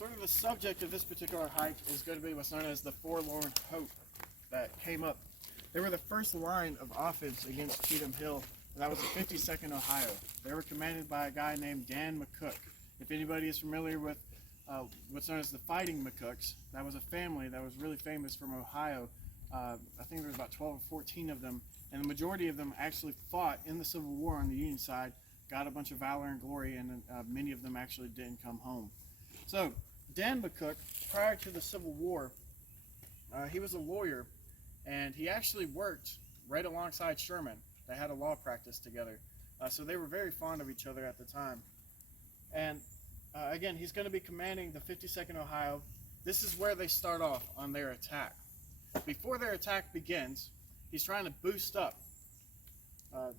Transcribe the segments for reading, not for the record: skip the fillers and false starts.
sort of the subject of this particular hike is going to be what's known as the Forlorn Hope that came up. They were the first line of offense against Cheatham Hill, and that was in 52nd Ohio. They were commanded by a guy named Dan McCook. If anybody is familiar with what's known as the Fighting McCooks, that was a family that was really famous from Ohio. I think there was about 12 or 14 of them, and the majority of them actually fought in the Civil War on the Union side, got a bunch of valor and glory, and many of them actually didn't come home. So Dan McCook, prior to the Civil War, he was a lawyer, and he actually worked right alongside Sherman. They had a law practice together, so they were very fond of each other at the time. And again, he's going to be commanding the 52nd Ohio. This is where they start off on their attack. Before their attack begins, he's trying to boost up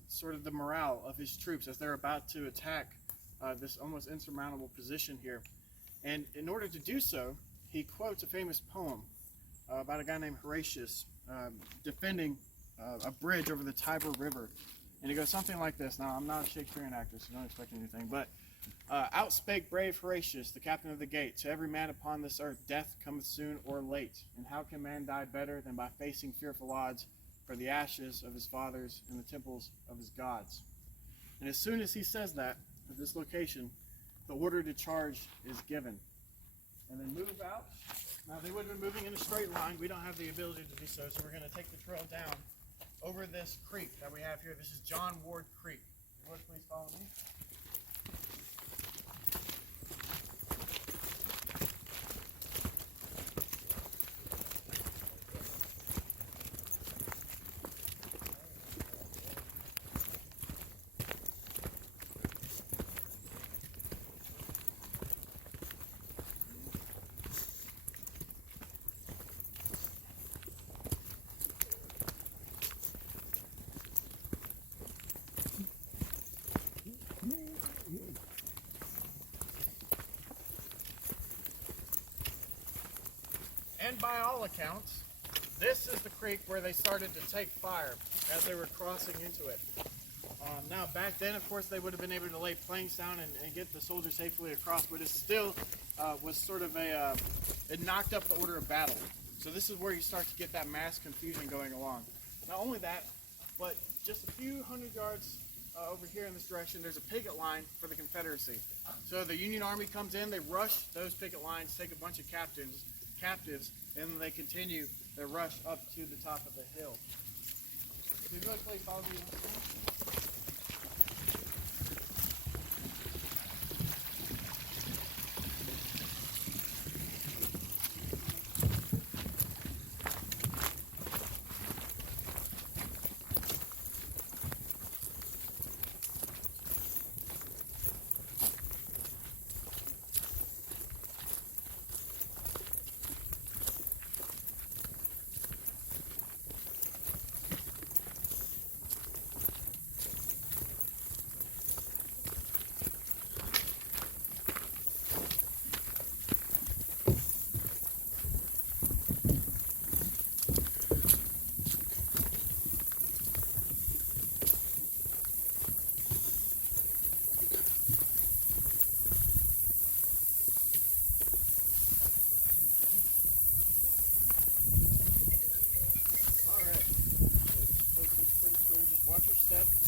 sort of the morale of his troops as they're about to attack this almost insurmountable position here. And in order to do so, he quotes a famous poem about a guy named Horatius defending a bridge over the Tiber River. And it goes something like this. Now, I'm not a Shakespearean actor, so don't expect anything, but outspake brave Horatius, the captain of the gate, to every man upon this earth death cometh soon or late. And how can man die better than by facing fearful odds for the ashes of his fathers in the temples of his gods? And as soon as he says that, at this location, the order to charge is given. And then move out. Now, they would have been moving in a straight line. We don't have the ability to do so, so we're going to take the trail down over this creek that we have here. This is John Ward Creek. If you would, please follow me. And by all accounts, this is the creek where they started to take fire as they were crossing into it. Now, back then, of course, they would have been able to lay planks down and get the soldiers safely across, but it still was sort of it knocked up the order of battle. So this is where you start to get that mass confusion going along. Not only that, but just a few hundred yards over here in this direction, there's a picket line for the Confederacy. So the Union Army comes in, they rush those picket lines, take a bunch of captives, and then they continue their rush up to the top of the hill. So you guys please follow me.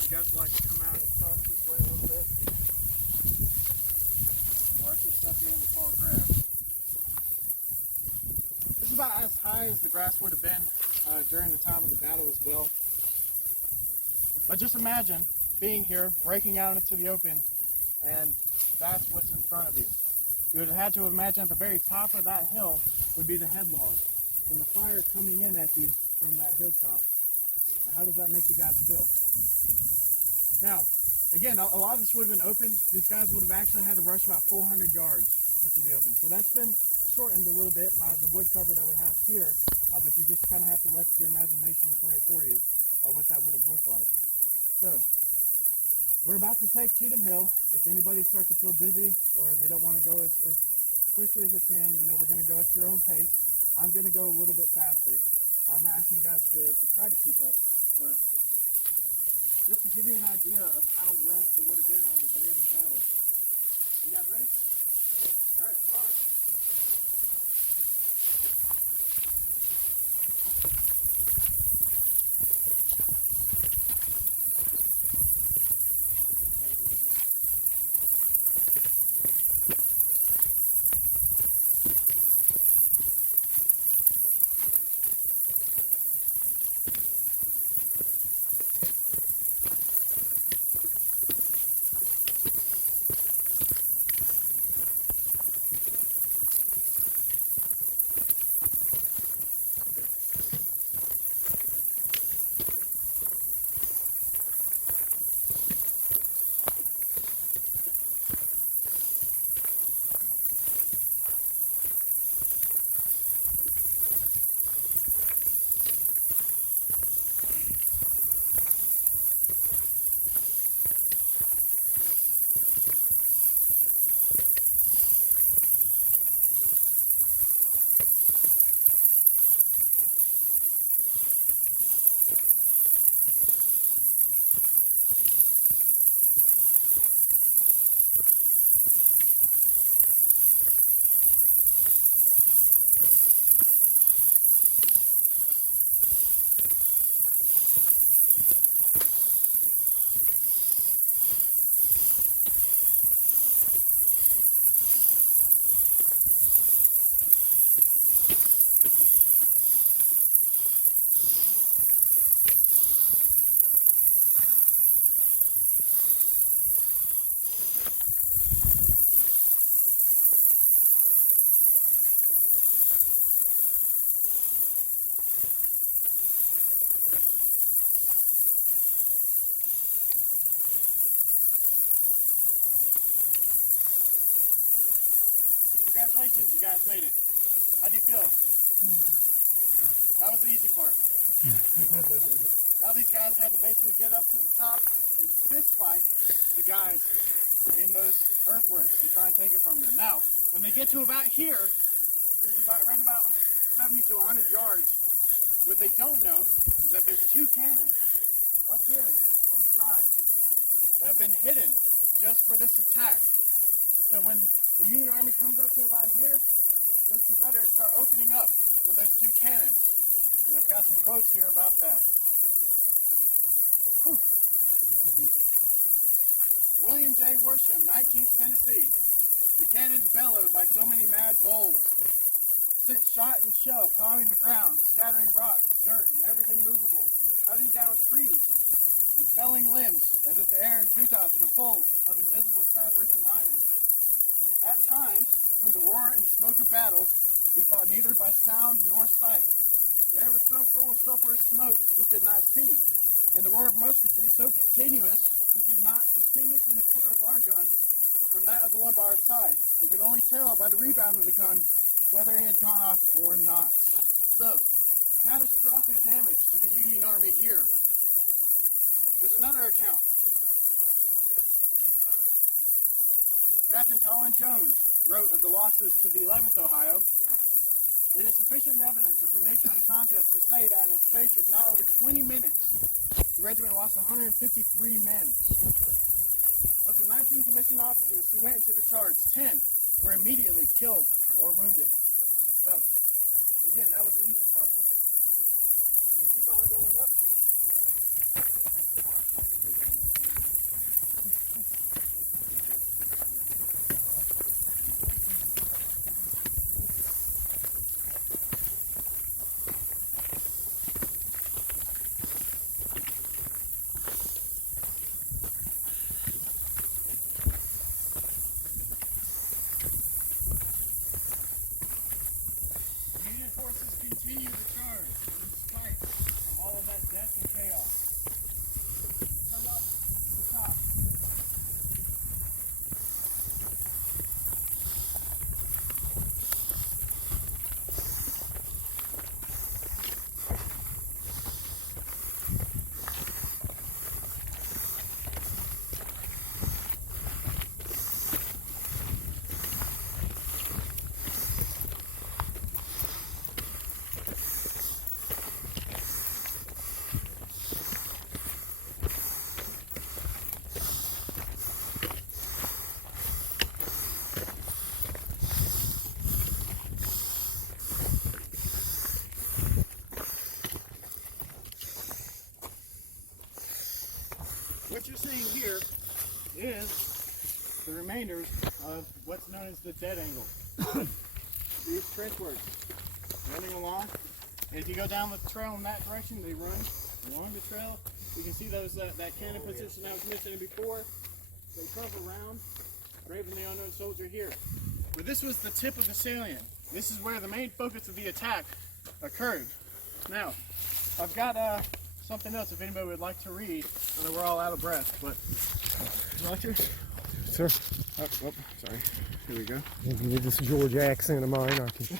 You guys would like to come out and cross this way a little bit. Watch your stuff here in the tall grass. This is about as high as the grass would have been during the time of the battle as well. But just imagine being here, breaking out into the open, and that's what's in front of you. You would have had to imagine at the very top of that hill would be the headlog, and the fire coming in at you from that hilltop. Now, how does that make you guys feel? Now, again, a lot of this would have been open. These guys would have actually had to rush about 400 yards into the open. So that's been shortened a little bit by the wood cover that we have here, but you just kind of have to let your imagination play it for you, what that would have looked like. So, we're about to take Cheatham Hill. If anybody starts to feel dizzy or they don't want to go as quickly as they can, we're going to go at your own pace. I'm going to go a little bit faster. I'm not asking you guys to try to keep up, but just to give you an idea of how rough it would have been on the day of the battle. You guys ready? All right, start. Congratulations, you guys made it. How do you feel? That was the easy part. Now these guys had to basically get up to the top and fist fight the guys in those earthworks to try and take it from them. Now, when they get to about here, this is right about 70 to 100 yards, what they don't know is that there's two cannons up here on the side that have been hidden just for this attack. So when the Union Army comes up to about here, those Confederates start opening up with those two cannons. And I've got some quotes here about that. Whew. William J. Worsham, 19th Tennessee. The cannons bellowed like so many mad bulls, sent shot and shell plowing the ground, scattering rocks, dirt, and everything movable, cutting down trees and felling limbs as if the air and treetops were full of invisible sappers and miners. At times, from the roar and smoke of battle, we fought neither by sound nor sight. The air was so full of sulphurous smoke we could not see, and the roar of musketry so continuous we could not distinguish the report of our gun from that of the one by our side, and could only tell by the rebound of the gun whether it had gone off or not. So, catastrophic damage to the Union Army here. There's another account. Captain Colin Jones wrote of the losses to the 11th Ohio. It is sufficient evidence of the nature of the contest to say that in a space of not over 20 minutes, the regiment lost 153 men. Of the 19 commissioned officers who went into the charge, 10 were immediately killed or wounded. So, again, that was the easy part. We'll keep on going up. Continue the charge in spite of all of that death and chaos. They come up to the top. What you're seeing here is the remainders of what's known as the dead angle. These trench works running along, and if you go down the trail in that direction, they run along the trail. You can see those that cannon position I was mentioning before. They curve around, braving the unknown soldier here. But this was the tip of the salient. This is where the main focus of the attack occurred. Now, I've got something else if anybody would like to read. I know we're all out of breath, but would you like to? Sir. Oh, sorry. Here we go. If you need this Georgia accent of mine, I can.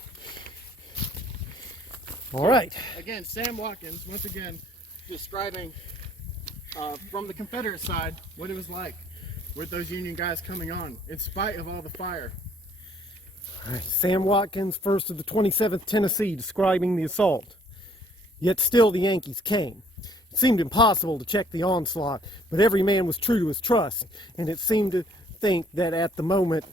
All right. Again, Sam Watkins, once again, describing from the Confederate side what it was like with those Union guys coming on, in spite of all the fire. All right. Sam Watkins, 1st of the 27th Tennessee, describing the assault. Yet still the Yankees came. It seemed impossible to check the onslaught, but every man was true to his trust, and it seemed to think that at the moment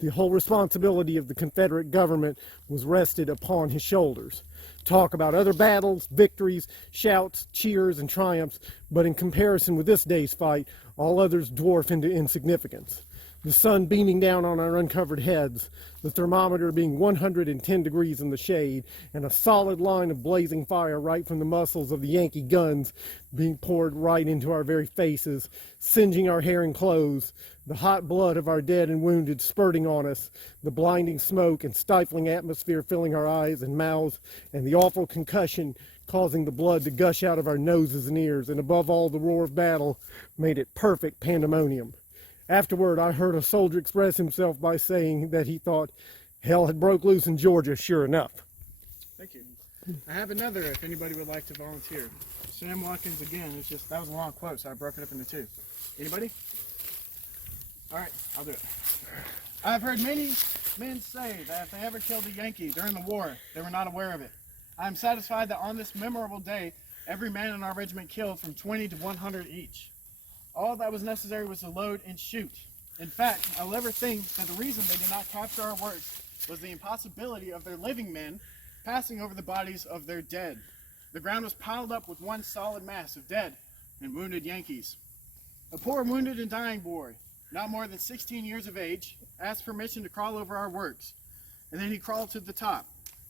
the whole responsibility of the Confederate government was rested upon his shoulders. Talk about other battles, victories, shouts, cheers, and triumphs, but in comparison with this day's fight, all others dwarf into insignificance. The sun beaming down on our uncovered heads, the thermometer being 110 degrees in the shade, and a solid line of blazing fire right from the muzzles of the Yankee guns being poured right into our very faces, singeing our hair and clothes, the hot blood of our dead and wounded spurting on us, the blinding smoke and stifling atmosphere filling our eyes and mouths, and the awful concussion causing the blood to gush out of our noses and ears, and above all the roar of battle made it perfect pandemonium. Afterward, I heard a soldier express himself by saying that he thought Hell had broke loose in Georgia, sure enough. Thank you. I have another if anybody would like to volunteer. Sam Watkins again. It's just, that was a long quote, so I broke it up into two. Anybody? All right, I'll do it. I've heard many men say that if they ever killed a Yankee during the war, they were not aware of it. I am satisfied that on this memorable day, every man in our regiment killed from 20 to 100 each. All that was necessary was to load and shoot. In fact, I'll ever think that the reason they did not capture our works was the impossibility of their living men passing over the bodies of their dead. The ground was piled up with one solid mass of dead and wounded Yankees. A poor wounded and dying boy, not more than 16 years of age, asked permission to crawl over our works, and then he crawled to the top.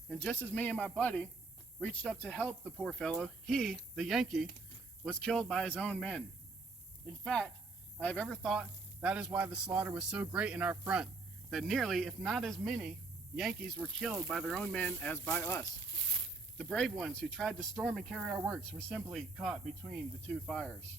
And just as me and my buddy reached up to help the poor fellow, he, the Yankee, was killed by his own men. In fact, I have ever thought that is why the slaughter was so great in our front, that nearly, if not as many, Yankees were killed by their own men as by us. The brave ones who tried to storm and carry our works were simply caught between the two fires.